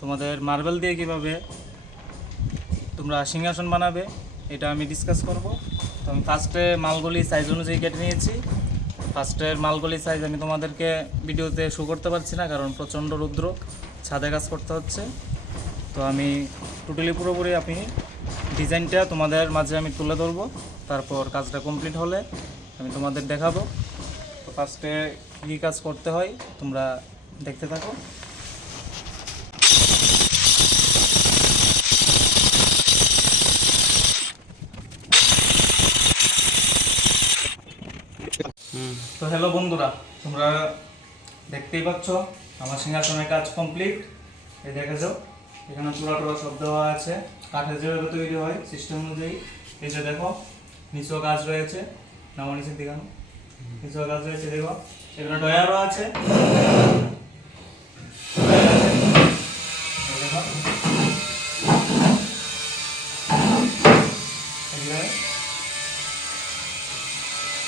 তোমাদের মার্বেল দিয়ে কীভাবে তোমরা সিংহাসন বানাবে এটা আমি ডিসকাস করব। তো আমি ফার্স্টে মালগুলি সাইজ অনুযায়ী কেটে নিয়েছি। ফার্স্টের মালগুলি সাইজ আমি তোমাদেরকে ভিডিওতে শো করতে পারছি না, কারণ প্রচণ্ড রৌদ্র, ছাদে কাজ করতে হচ্ছে। তো আমি টোটালি পুরোপুরি আমি ডিজাইনটা তোমাদের মাঝে আমি তুলে ধরবো, তারপর কাজটা কমপ্লিট হলে আমি তোমাদের দেখাবো। তো ফার্স্টে কী কাজ করতে হয় তোমরা দেখতে থাকো। তো হ্যালো বন্ধুরা, তোমরা দেখতেই পাচ্ছ আমার সিংহাসনের কাজ কমপ্লিট। এই দেখে যাও, এখানে চূড়া টুড়া সব দেওয়া আছে, কাঠের যেভাবে তৈরি হয় সিস্টেম অনুযায়ী। এই যে দেখো নিচেও কাজ রয়েছে, নামা নিচের দিকে নিচেও কাজ রয়েছে। দেখো এখানে ডয়ারও আছে,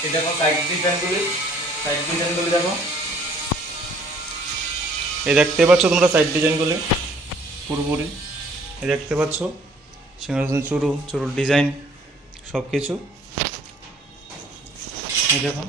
এই দেখো সাইড ডিজাইনগুলি দেখো, এই দেখতে পাচ্ছ তোমরা সাইড ডিজাইনগুলি পুরোপুরি এই দেখতে পাচ্ছ। সিংহাসন চুরুর ডিজাইন সব কিছু এই দেখো।